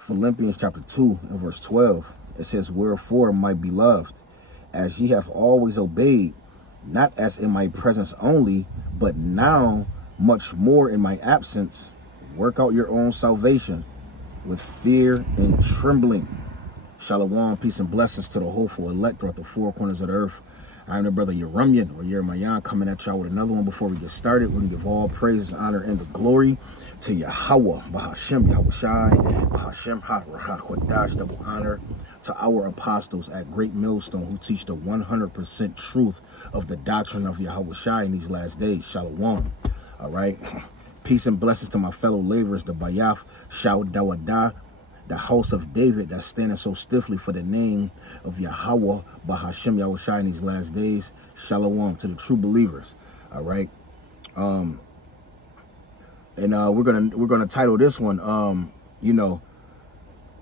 Philippians chapter 2 and verse 12. It says, wherefore, my beloved, as ye have always obeyed, not as in my presence only, but now much more in my absence, work out your own salvation with fear and trembling. Shalom, peace and blessings to the hopeful elect throughout the four corners of the earth. I'm the brother Yerumyan or Yermayan coming at y'all with another one. Before we get started, we're going to give all praise, honor, and the glory to Yahweh, Bahashem, Yahweh Shai, Bahashem, Ha-Rah-Kodash, double honor to our apostles at Great Millstone who teach the 100% truth of the doctrine of Yahweh Shai in these last days. Shalom. All right. Peace and blessings to my fellow laborers, the Bayaf, Shau Dawadah, the house of David that's standing so stiffly for the name of Yahweh, Bahashem, Yahweh Shai in these last days. Shalom to the true believers. All right. And we're gonna title this one, you know,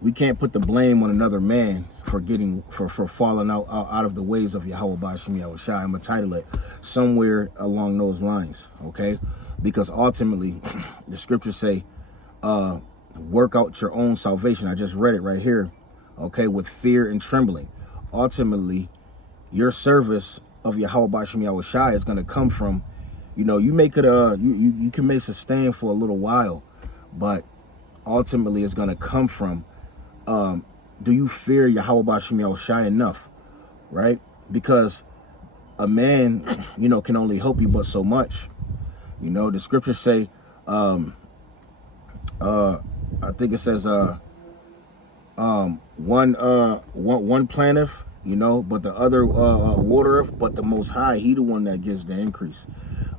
we can't put the blame on another man for falling out of the ways of Yahweh Bahashem Yahweh Shai. I'm gonna title it somewhere along those lines, okay? Because ultimately, the scriptures say, work out your own salvation. I just read it right here, okay? With fear and trembling. Ultimately, your service of Yahweh Bahashem Yahweh Shai is gonna come from, you know, you make it you can make sustain for a little while, but ultimately it's gonna come from do you fear Yahweh Bahashem Yahweh Shai enough, right? Because a man, you know, can only help you but so much. You know, the scriptures say, I think it says, one planteth, you know, but the other watereth, but the Most High, He the one that gives the increase.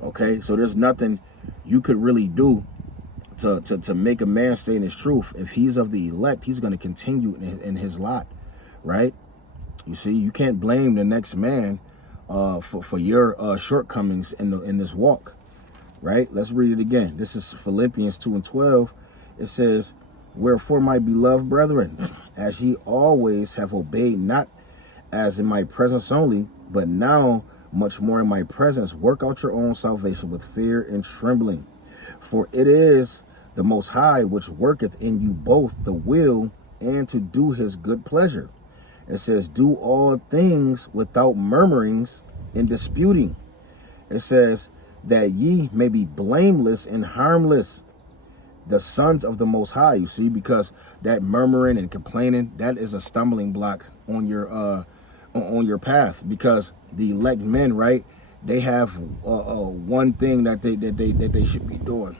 Okay, so there's nothing you could really do to make a man stay in his truth. If he's of the elect, he's going to continue in his lot, right? You see, you can't blame the next man for your shortcomings in this walk, right? Let's read it again. This is Philippians 2 and 12. It says, wherefore, my beloved brethren, as ye always have obeyed, not as in my presence only, but now much more in my presence, work out your own salvation with fear and trembling. For it is the Most High which worketh in you both the will and to do His good pleasure. It says, do all things without murmurings and disputing. It says, that ye may be blameless and harmless, the sons of the Most High. You see, because that murmuring and complaining, that is a stumbling block on your path. Because the elect men, right, they have one thing that they should be doing,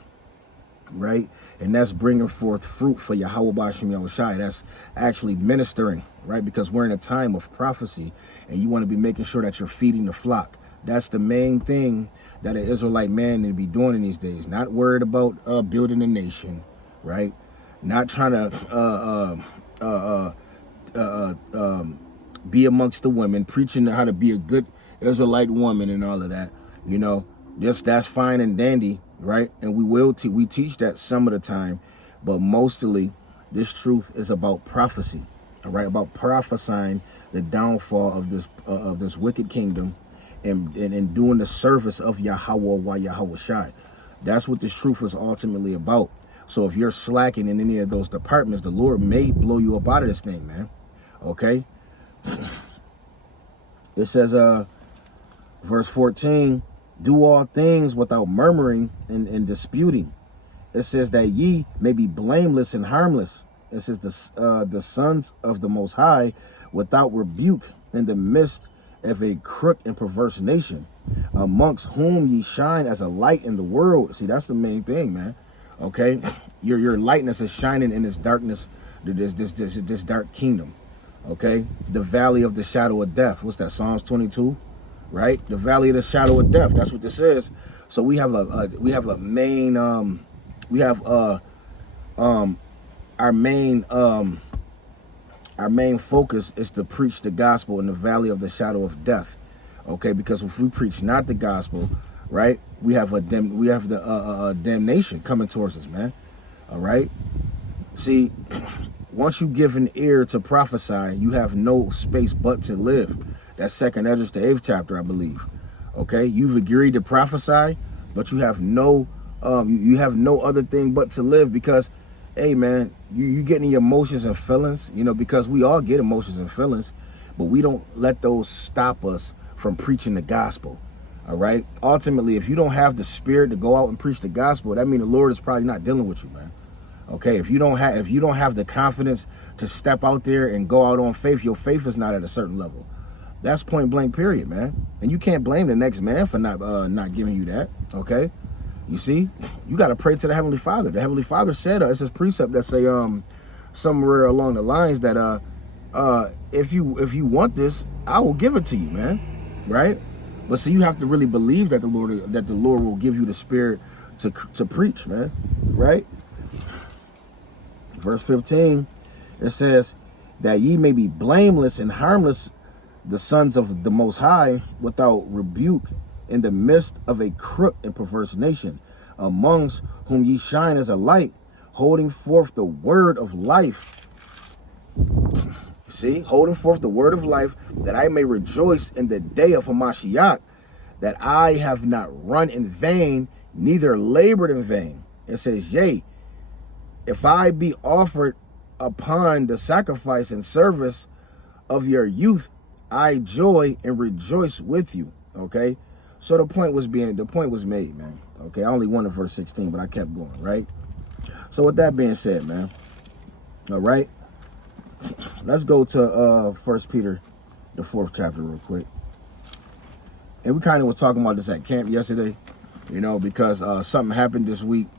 right? And that's bringing forth fruit for Yahweh Bahashem Yahweh Shai. That's actually ministering, right? Because we're in a time of prophecy and you want to be making sure that you're feeding the flock. That's the main thing that an Israelite man need to be doing in these days. Not worried about building a nation, right? Not trying to be amongst the women, preaching how to be a good Israelite woman and all of that. You know, that's fine and dandy, right? And we teach that some of the time, but mostly this truth is about prophecy, all right? About prophesying the downfall of this wicked kingdom. And doing the service of Yahweh Yahweh Shai. That's what this truth is ultimately about. So if you're slacking in any of those departments, the Lord may blow you up out of this thing, man. Okay? It says, verse 14, do all things without murmuring and disputing. It says that ye may be blameless and harmless. It says the sons of the Most High without rebuke in the midst of a crook and perverse nation, amongst whom ye shine as a light in the world. See, that's the main thing, man. Okay, your lightness is shining in this darkness, this dark kingdom. Okay, the valley of the shadow of death. What's that? Psalms 22, right? The valley of the shadow of death. That's what this is. So we have our main focus is to preach the gospel in the valley of the shadow of death, okay? Because if we preach not the gospel, right, we have the damnation coming towards us, man. All right. See, once you give an ear to prophesy, you have no space but to live. That's 2nd Ezra, the 8th chapter, I believe. Okay, you've agreed to prophesy, but you have no other thing but to live, because hey man, you getting your emotions and feelings, you know, because we all get emotions and feelings, but we don't let those stop us from preaching the gospel. All right. Ultimately, if you don't have the spirit to go out and preach the gospel, that means the Lord is probably not dealing with you, man. Okay. If you don't have the confidence to step out there and go out on faith, your faith is not at a certain level. That's point blank, period, man. And you can't blame the next man for not giving you that. Okay. You see, you got to pray to the Heavenly Father. The Heavenly Father said, it's this precept that say somewhere along the lines that if you want this, I will give it to you, man. Right? But see, you have to really believe that the Lord will give you the spirit to preach, man. Right? Verse 15, it says that ye may be blameless and harmless, the sons of the Most High, without rebuke, in the midst of a crook and perverse nation, amongst whom ye shine as a light, holding forth the word of life. See, holding forth the word of life, that I may rejoice in the day of Hamashiach, that I have not run in vain, neither labored in vain. It says, yea, if I be offered upon the sacrifice and service of your youth, I joy and rejoice with you. Okay. So the point was made, man. Okay, I only wanted verse 16, but I kept going, right? So with that being said, man, all right, let's go to 1 Peter, the 4th chapter real quick. And we kind of was talking about this at camp yesterday, you know, because something happened this week,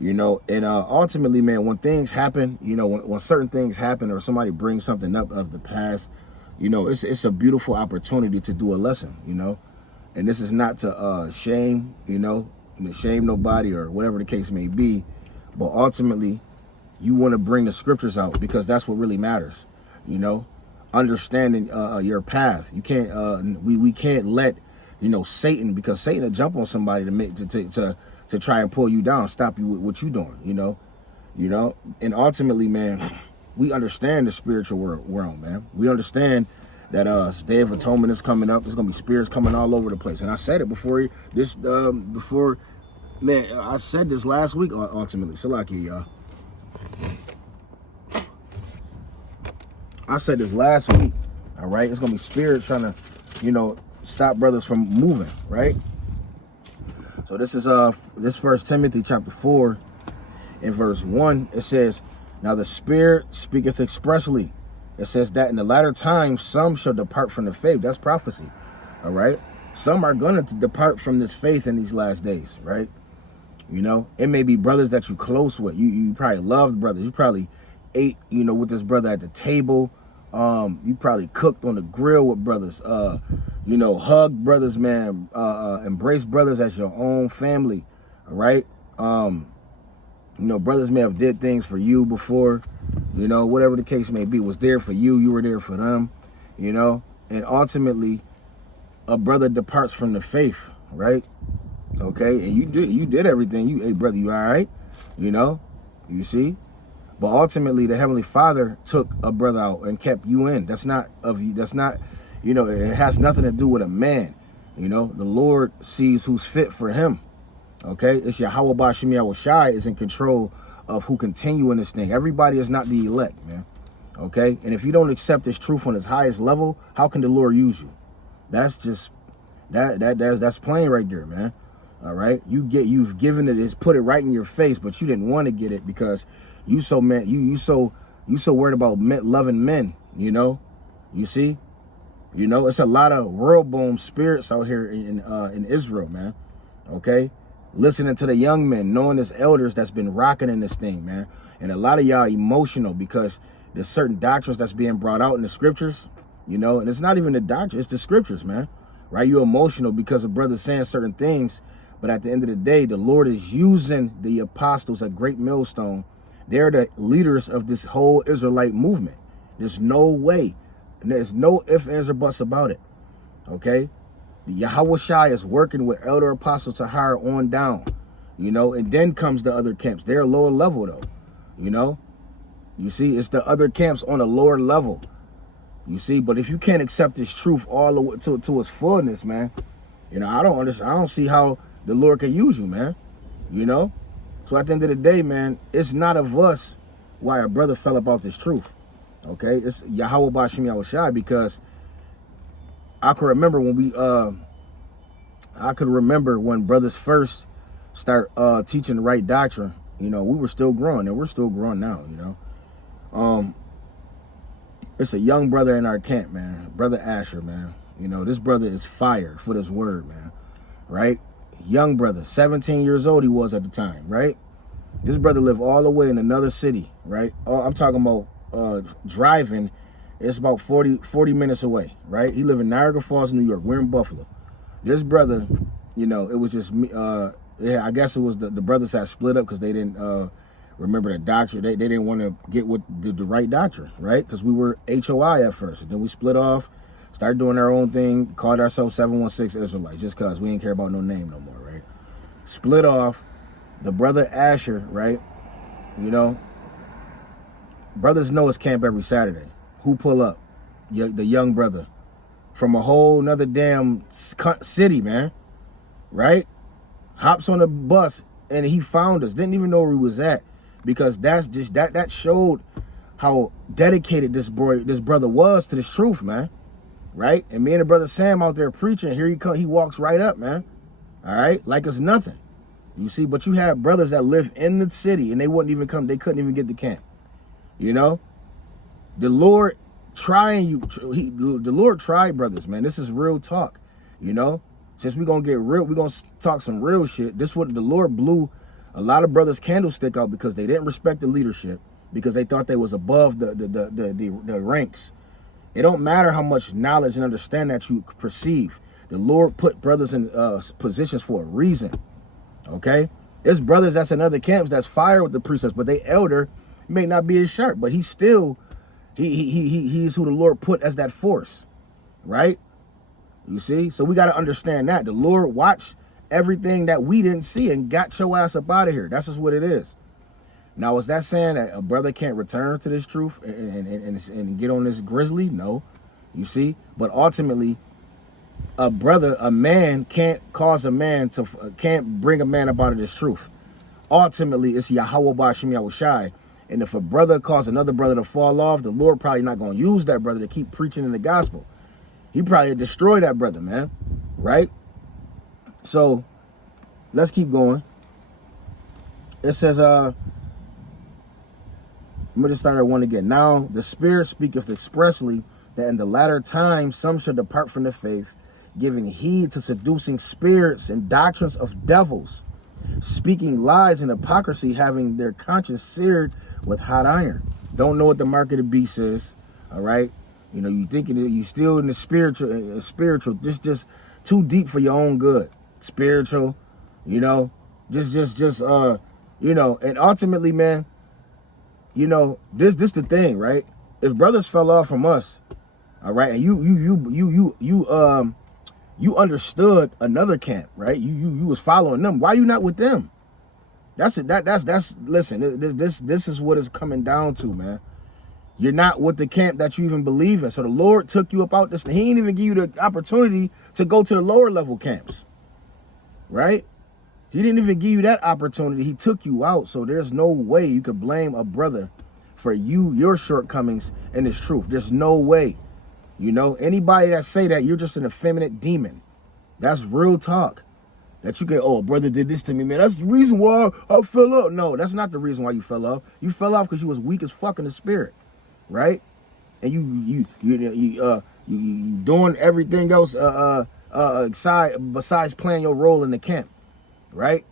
you know, and ultimately, man, when things happen, you know, when certain things happen or somebody brings something up of the past, you know, it's a beautiful opportunity to do a lesson, you know. And this is not to shame, you know, shame nobody or whatever the case may be. But ultimately, you want to bring the scriptures out because that's what really matters, you know, understanding your path. You can't, we can't let, you know, Satan, because Satan will jump on somebody to try and pull you down, stop you with what you're doing, you know. And ultimately, man, we understand the spiritual realm, man. We understand that Day of Atonement is coming up. There's gonna be spirits coming all over the place. And I said it before man, I said this last week ultimately. Salaki, y'all. I said this last week, all right? It's gonna be spirits trying to, you know, stop brothers from moving, right? So this is this 1 Timothy chapter 4 in verse 1. It says, now the Spirit speaketh expressly. It says that in the latter times, some shall depart from the faith. That's prophecy, all right? Some are going to depart from this faith in these last days, right? You know, it may be brothers that you close with. You probably loved brothers. You probably ate, you know, with this brother at the table. You probably cooked on the grill with brothers. You know, hugged brothers, man. Embrace brothers as your own family, all right? You know, brothers may have did things for you before, you know, whatever the case may be, was there for you, you were there for them, you know, and ultimately a brother departs from the faith, right? Okay, and you did everything. Hey brother, you all right? You know, you see, but ultimately the Heavenly Father took a brother out and kept you in. That's not of you. That's not, you know, it has nothing to do with a man. You know, the Lord sees who's fit for him. Okay, it's Yahweh Bashim Yahweh Shai is in control of who continue in this thing. Everybody is not the elect, man. Okay, and if you don't accept this truth on its highest level, how can the Lord use you? That's just that's plain right there, man. All right, you've given it, it's put it right in your face, but you didn't want to get it because you so worried about loving men. You know, you see, you know, it's a lot of world boom spirits out here in Israel, man. Okay. Listening to the young men, knowing there's elders that's been rocking in this thing, man. And a lot of y'all emotional because there's certain doctrines that's being brought out in the scriptures, you know, and it's not even the doctrine, it's the scriptures, man. Right? You're emotional because a brother's saying certain things, but at the end of the day, the Lord is using the apostles, a great millstone. They're the leaders of this whole Israelite movement. There's no way, and there's no ifs, ands, or buts about it. Okay? Yahweh Shai is working with elder apostles to hire on down, you know, and then comes the other camps. They're lower level though, you know. You see, it's the other camps on a lower level. You see, but if you can't accept this truth all the way to its fullness, man, you know, I don't understand. I don't see how the Lord can use you, man. You know, So at the end of the day, man, it's not of us why a brother fell about this truth. Okay, it's Yahweh Bashim Yahushai, because I can remember when brothers first start teaching the right doctrine. You know, we were still growing, and we're still growing now. You know, it's a young brother in our camp, man, Brother Asher, man. You know, this brother is fire for this word, man. Right, young brother, 17 years old he was at the time. Right, this brother lived all the way in another city. Right, I'm talking about driving. It's about 40 minutes away. Right, he lived in Niagara Falls, New York. We're in Buffalo. This brother, you know, it was just me. Yeah, I guess it was the brothers had split up because they didn't remember the doctrine. They didn't want to get with the right doctrine, right? Because we were HOI at first, and then we split off, started doing our own thing, called ourselves 716 Israelites, just because we didn't care about no name no more, right? Split off. The brother Asher, right? You know, brothers know his camp every Saturday. Who pull up? The young brother from a whole nother damn city, man, right? Hops on the bus, and he found us. Didn't even know where he was at, because that's just that showed how dedicated this brother was to this truth, man. Right? And me and the brother Sam out there preaching. Here he comes. He walks right up, man. All right, like it's nothing. You see, but you have brothers that live in the city, and they wouldn't even come. They couldn't even get to camp. You know, the Lord trying you. The Lord tried brothers, man. This is real talk. You know. Since we're going to get real, we're going to talk some real shit. This what the Lord blew a lot of brothers' candlestick out, because they didn't respect the leadership, because they thought they was above the ranks. It don't matter how much knowledge and understand that you perceive. The Lord put brothers in positions for a reason. Okay? There's brothers that's in other camps that's fire with the precepts, but they elder may not be as sharp, but he's still, he's who the Lord put as that force. Right? You see? So we got to understand that. The Lord watched everything that we didn't see and got your ass up out of here. That's just what it is. Now, is that saying that a brother can't return to this truth and get on this grizzly? No. You see? But ultimately, a man can't can't bring a man up out of this truth. Ultimately, it's Yahweh Bashim Yahushai. And if a brother caused another brother to fall off, the Lord probably not going to use that brother to keep preaching in the gospel. He probably destroyed that brother, man. Right? So, let's keep going. It says, let me just start at 1 again. Now, the Spirit speaketh expressly that in the latter times some shall depart from the faith, giving heed to seducing spirits and doctrines of devils, speaking lies and hypocrisy, having their conscience seared with hot iron. Don't know what the mark of the beast is, all right? You know, you thinking you still in the spiritual, just too deep for your own good. Spiritual, you know, just you know, and ultimately, man, you know, this the thing, right? If brothers fell off from us, all right, and you understood another camp, right? You was following them. Why you not with them? That's listen, this is what it's coming down to, man. You're not with the camp that you even believe in. So the Lord took you up out this. He didn't even give you the opportunity to go to the lower level camps, right? He didn't even give you that opportunity. He took you out. So there's no way you could blame a brother for your shortcomings in this truth. There's no way. You know, anybody that say that, you're just an effeminate demon. That's real talk. That you can, oh, a brother did this to me, man. That's the reason why I fell off. No, that's not the reason why you fell off. You fell off because you was weak as fuck in the spirit. Right? And you doing everything else besides playing your role in the camp. Right?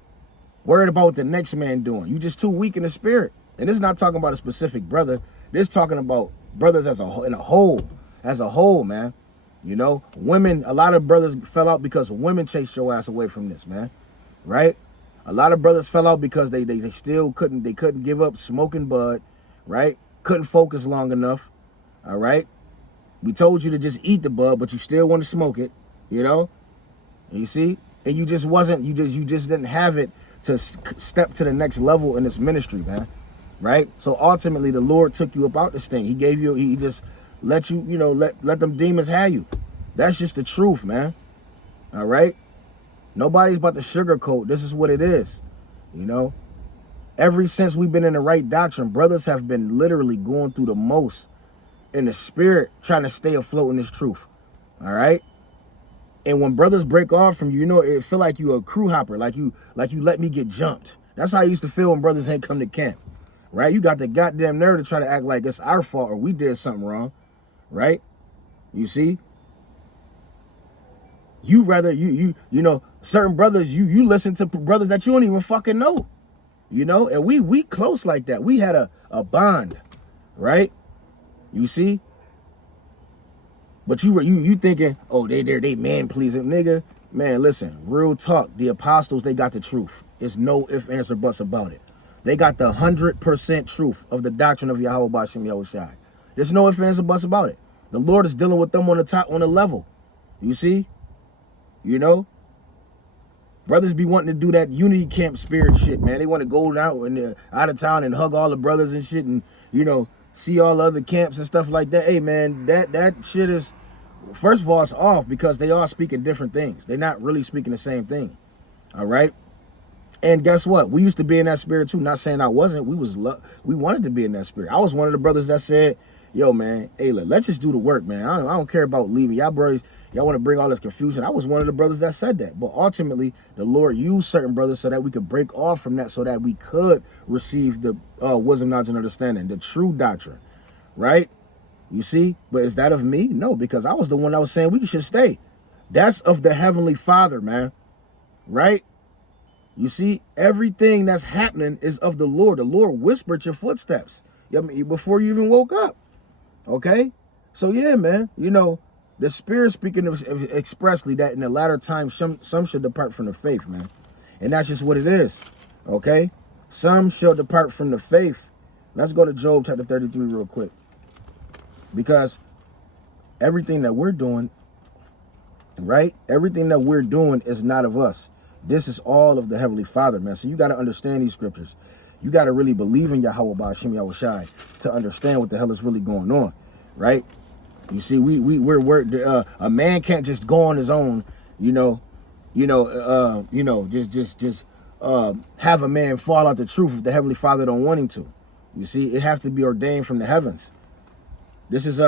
Worried about what the next man doing. You just too weak in the spirit. And this is not talking about a specific brother. This is talking about brothers as a whole, man. You know, women, a lot of brothers fell out because women chased your ass away from this, man. Right? A lot of brothers fell out because they still couldn't give up smoking bud, right? Couldn't focus long enough. All right. We told you to just eat the bud, but you still want to smoke it, you know? And you see? And you just didn't have it to step to the next level in this ministry, man. Right? So ultimately the Lord took you about this thing. He gave you, he just let you, you know, let them demons have you. That's just the truth, man. All right? Nobody's about to sugarcoat. This is what it is, you know? Ever since we've been in the right doctrine, brothers have been literally going through the most in the spirit, trying to stay afloat in this truth. All right. And when brothers break off from you, you know, it feel like you a crew hopper, like you let me get jumped. That's how I used to feel when brothers ain't come to camp, right? You got the goddamn nerve to try to act like it's our fault or we did something wrong, right? You see? You rather, you know, certain brothers, you listen to brothers that you don't even fucking know, you know? And we close like that. We had a bond, right? You see? But you thinking, oh, they man pleasing, nigga. Man, listen, real talk. The apostles, they got the truth. It's no ifs, ands, or buts about it. They got the 100% truth of the doctrine of Yahweh Bashim Yahushai. There's no ifs, ands, or buts about it. The Lord is dealing with them on the level. You see? You know? Brothers be wanting to do that unity camp spirit shit, man. They want to go out of town and hug all the brothers and shit and, you know, see all other camps and stuff like that. Hey, man, that shit is, first of all, it's off because they are speaking different things. They're not really speaking the same thing. All right? And guess what? We used to be in that spirit too. Not saying I wasn't. We wanted to be in that spirit. I was one of the brothers that said, yo, man, hey, let's just do the work, man. I don't care about leaving. Y'all brothers, y'all want to bring all this confusion. I was one of the brothers that said that. But ultimately, the Lord used certain brothers so that we could break off from that, so that we could receive the wisdom, knowledge, and understanding, the true doctrine, right? You see? But is that of me? No, because I was the one that was saying we should stay. That's of the Heavenly Father, man, right? You see, everything that's happening is of the Lord. The Lord whispered your footsteps before you even woke up. Okay? So yeah, man, you know, the Spirit speaking expressly that in the latter times, some should depart from the faith, man. And that's just what it is. Okay? Some shall depart from the faith. Let's go to Job chapter 33 real quick. Because everything that we're doing, right? Everything that we're doing is not of us. This is all of the Heavenly Father, man. So you got to understand these scriptures. You got to really believe in Yahweh Ba'ashim Yahushai to understand what the hell is really going on, right? You see, we're a man can't just go on his own, just have a man fall out the truth if the Heavenly Father don't want him to. You see, it has to be ordained from the heavens. This is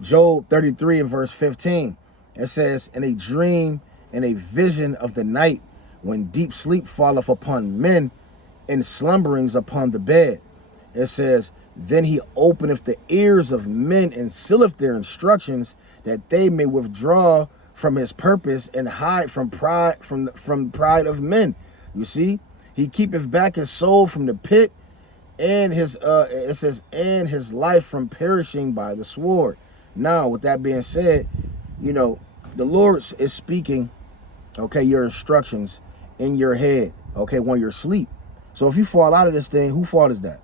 Job 33 and verse 15. It says, in a dream and a vision of the night, when deep sleep falleth upon men, and slumberings upon the bed. It says, then he openeth the ears of men and sealeth their instructions, that they may withdraw from his purpose and hide from pride, from pride of men. You see, he keepeth back his soul from the pit, and his it says, and his life from perishing by the sword. Now, with that being said, you know, the Lord is speaking, okay, your instructions in your head, okay, when you're asleep. So if you fall out of this thing, whose fault is that?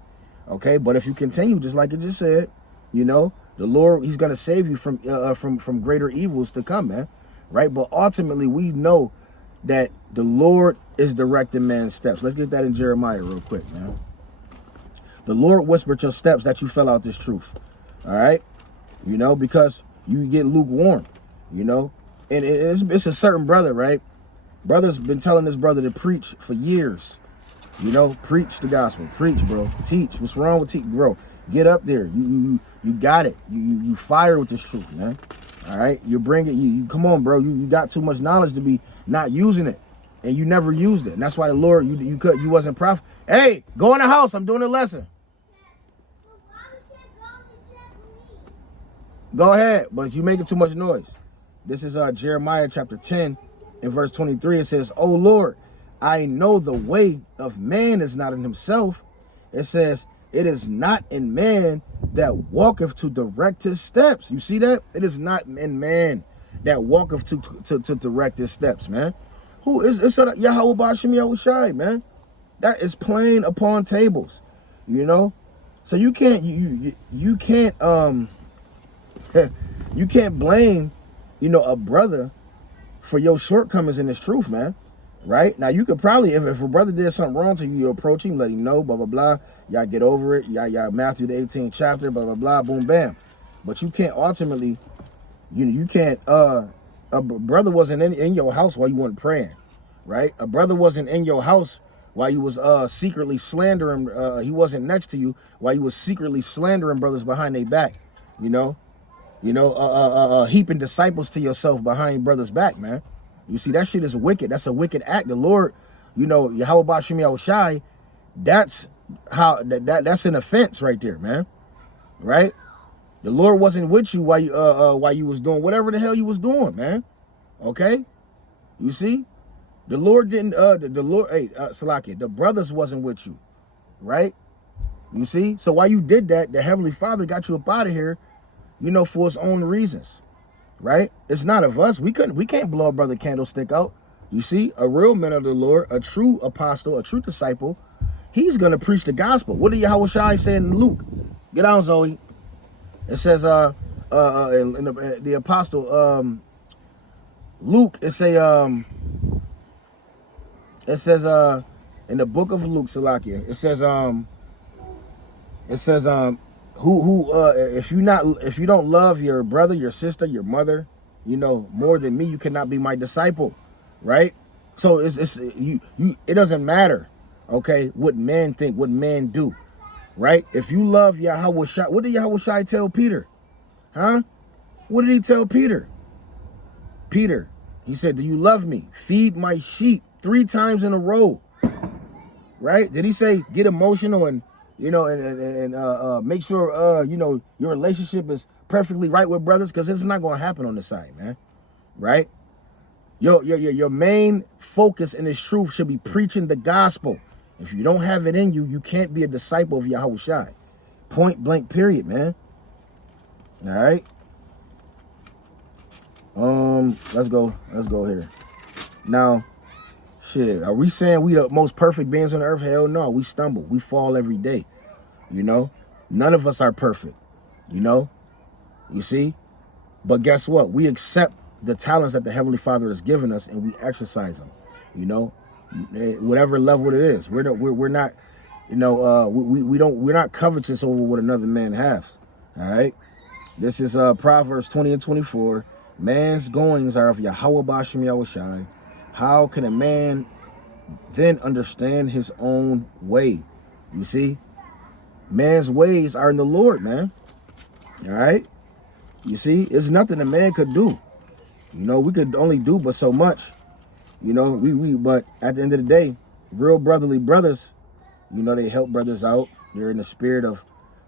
Okay, but if you continue, just like it just said, you know, the Lord, he's going to save you from greater evils to come, man, right? But ultimately, we know that the Lord is directing man's steps. Let's get that in Jeremiah real quick, man. The Lord whispered your steps that you fell out this truth, all right? You know, because you get lukewarm, you know, and it's a certain brother, right? Brother's been telling this brother to preach for years. You know, preach the gospel. Preach, bro. Teach. What's wrong with teach, bro? Get up there. You got it. You fire with this truth, man. All right? You bring it. You come on, bro. You got too much knowledge to be not using it. And you never used it. And that's why the Lord, you wasn't prophet. Hey, go in the house. I'm doing a lesson. Go ahead, but you making too much noise. This is Jeremiah chapter 10 and verse 23. It says, "O Lord, I know the way of man is not in himself." It says, "It is not in man that walketh to direct his steps." You see that? It is not in man that walketh to direct his steps, man. Who is it's Yahweh Ba'ashim Yahushai, man? That is plain upon tables, you know. So you can't you can't you can't blame, you know, a brother for your shortcomings in this truth, man. Right? Now, you could probably, if a brother did something wrong to you, you approach him, let him know, blah, blah, blah. Y'all get over it. Y'all Matthew the 18th chapter, blah, blah, blah, boom, bam. But you can't ultimately, you can't, a brother wasn't in your house while you weren't praying, right? A brother wasn't in your house while you was secretly slandering, he wasn't next to you while you was secretly slandering brothers behind their back, heaping disciples to yourself behind brothers' back, man. You see, that shit is wicked. That's a wicked act. The Lord, Yahweh Bashim Yahushai, that's how that's an offense right there, man. Right? The Lord wasn't with you while you was doing whatever the hell you was doing, man. Okay? You see? The Lord didn't the Lord, hey, Salakia, the brothers wasn't with you. Right? You see? So while you did that, the Heavenly Father got you up out of here, for his own reasons. Right? It's not of us. We can't blow a brother candlestick out. You see, a real man of the Lord, a true apostle, a true disciple, he's gonna preach the gospel. What did Yahushua say in Luke? Get on, Zoe. It says in the apostle Luke, it says in the book of Luke, Salakia, it says if you don't love your brother, your sister, your mother, more than me, you cannot be my disciple, right? So it doesn't matter, okay, what men think, what men do, right? If you love Yahushua, what did Yahushua tell Peter? Huh? What did he tell Peter? Peter, he said, do you love me? Feed my sheep 3 times in a row, right? Did he say get emotional and make sure, your relationship is perfectly right with brothers? Because it's not going to happen on this side, man. Right? Your main focus in this truth should be preaching the gospel. If you don't have it in you, you can't be a disciple of Yahushua. Point blank, period, man. All right? Let's go here. Now, shit, are we saying we the most perfect beings on earth? Hell no, we stumble. We fall every day. None of us are perfect. You see? But guess what? We accept the talents that the Heavenly Father has given us and we exercise them. Whatever level it is. We're not we're not covetous over what another man has. All right? This is Proverbs 20 and 24. Man's goings are of Yahweh Bashim Yahushai. How can a man then understand his own way? You see? Man's ways are in the Lord, man. All right? You see? It's nothing a man could do. We could only do but so much. But at the end of the day, real brotherly brothers, they help brothers out. They're in the spirit of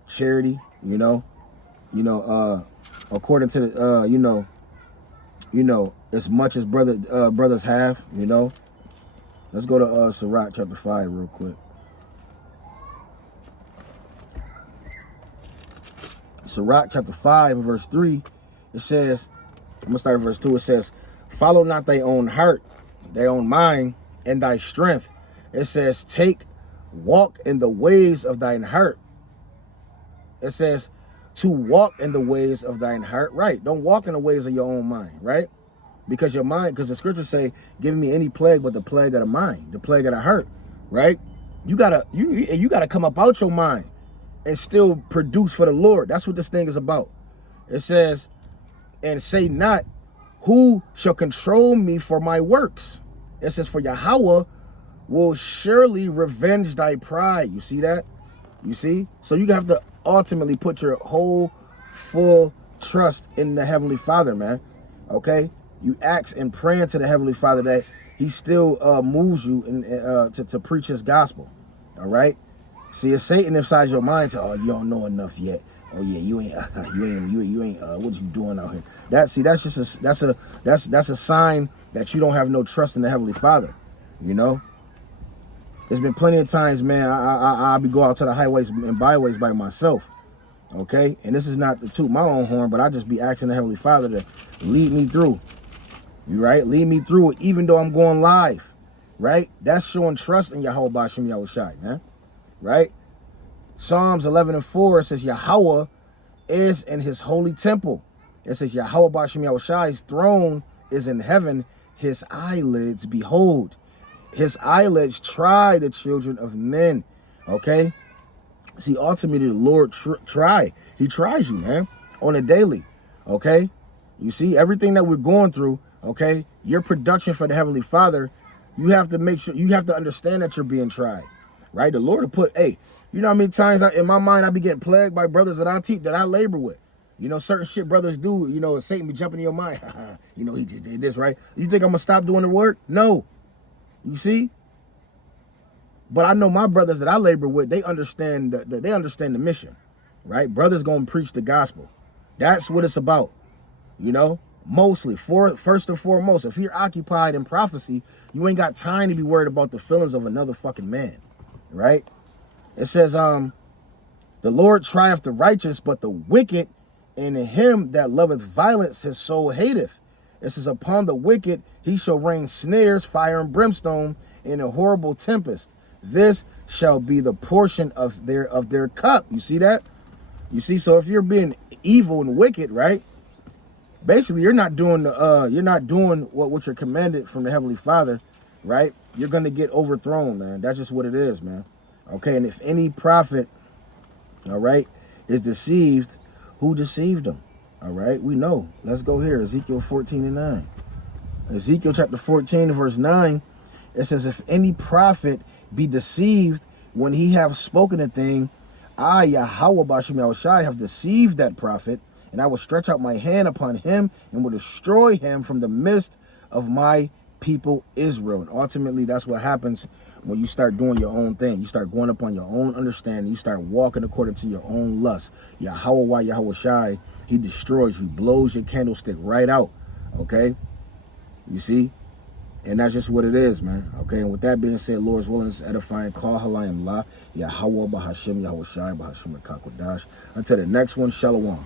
charity, according to the, as much as brothers have, Let's go to Sirach chapter 5 real quick. Sirach chapter 5 and verse 3, it says, I'm going to start at verse 2. It says, follow not thy own heart, thy own mind, and thy strength. It says, walk in the ways of thine heart. It says, to walk in the ways of thine heart. Right. Don't walk in the ways of your own mind, right? Because the scriptures say, give me any plague but the plague of the mind, the plague of the heart, right? You gotta come up out your mind and still produce for the Lord. That's what this thing is about. It says, and say not, who shall control me for my works? It says, for Yahweh will surely revenge thy pride. You see that? You see? So you have to ultimately put your whole full trust in the Heavenly Father, man. Okay? You ask and pray to the Heavenly Father that he still moves you to preach his gospel. All right? See, it's Satan inside your mind to, oh, you don't know enough yet. Oh yeah, you ain't what you doing out here? That's a sign that you don't have no trust in the Heavenly Father. There's been plenty of times, man, I'll be going out to the highways and byways by myself. Okay? And this is not to toot my own horn, but I just be asking the Heavenly Father to lead me through. You right? Lead me through it, even though I'm going live. Right? That's showing trust in Yahweh Bashim Yahushai, man. Right? Psalms 11 and 4, it says, Yahweh is in his holy temple. It says, Yahweh Bashim Yahushai's throne is in heaven. His eyelids behold. His eyelids try the children of men. Okay? See, ultimately, the Lord He tries you, man, on a daily. Okay? You see, everything that we're going through, okay, your production for the Heavenly Father, You have to make sure, you have to understand that you're being tried, right? The Lord will put, hey, you know how many times in my mind I be getting plagued by brothers that I teach, that I labor with. You know, certain shit brothers do, you know, Satan be jumping in your mind. You know, he just did this, right? You think I'm going to stop doing the work? No. You see? But I know my brothers that I labor with, they understand the mission, right? Brothers going to preach the gospel. That's what it's about, you know? Mostly, first and foremost, if you're occupied in prophecy, you ain't got time to be worried about the feelings of another fucking man, right? It says, the Lord trieth the righteous, but the wicked, and in him that loveth violence his soul hateth. It says, upon the wicked he shall rain snares, fire and brimstone, in a horrible tempest. This shall be the portion of their cup. You see that? You see, so if you're being evil and wicked, right? Basically, you're not doing what you're commanded from the Heavenly Father, right? You're gonna get overthrown, man. That's just what it is, man. Okay, and if any prophet, all right, is deceived, who deceived him? All right, we know. Let's go here, Ezekiel 14:9. Ezekiel chapter 14, verse 9, it says, if any prophet be deceived when he have spoken a thing, I, Yahweh Bashim Yahushai, have deceived that prophet, and I will stretch out my hand upon him and will destroy him from the midst of my people Israel. And ultimately, that's what happens when you start doing your own thing. You start going up on your own understanding. You start walking according to your own lust. Yahweh Yahushai, he destroys you, blows your candlestick right out. Okay? You see? And that's just what it is, man. Okay, and with that being said, Lord's willing, is edifying. Call Halayim La, Yahweh Bahashim Yahushai Bahashim Kakwadash. Until the next one, Shalom.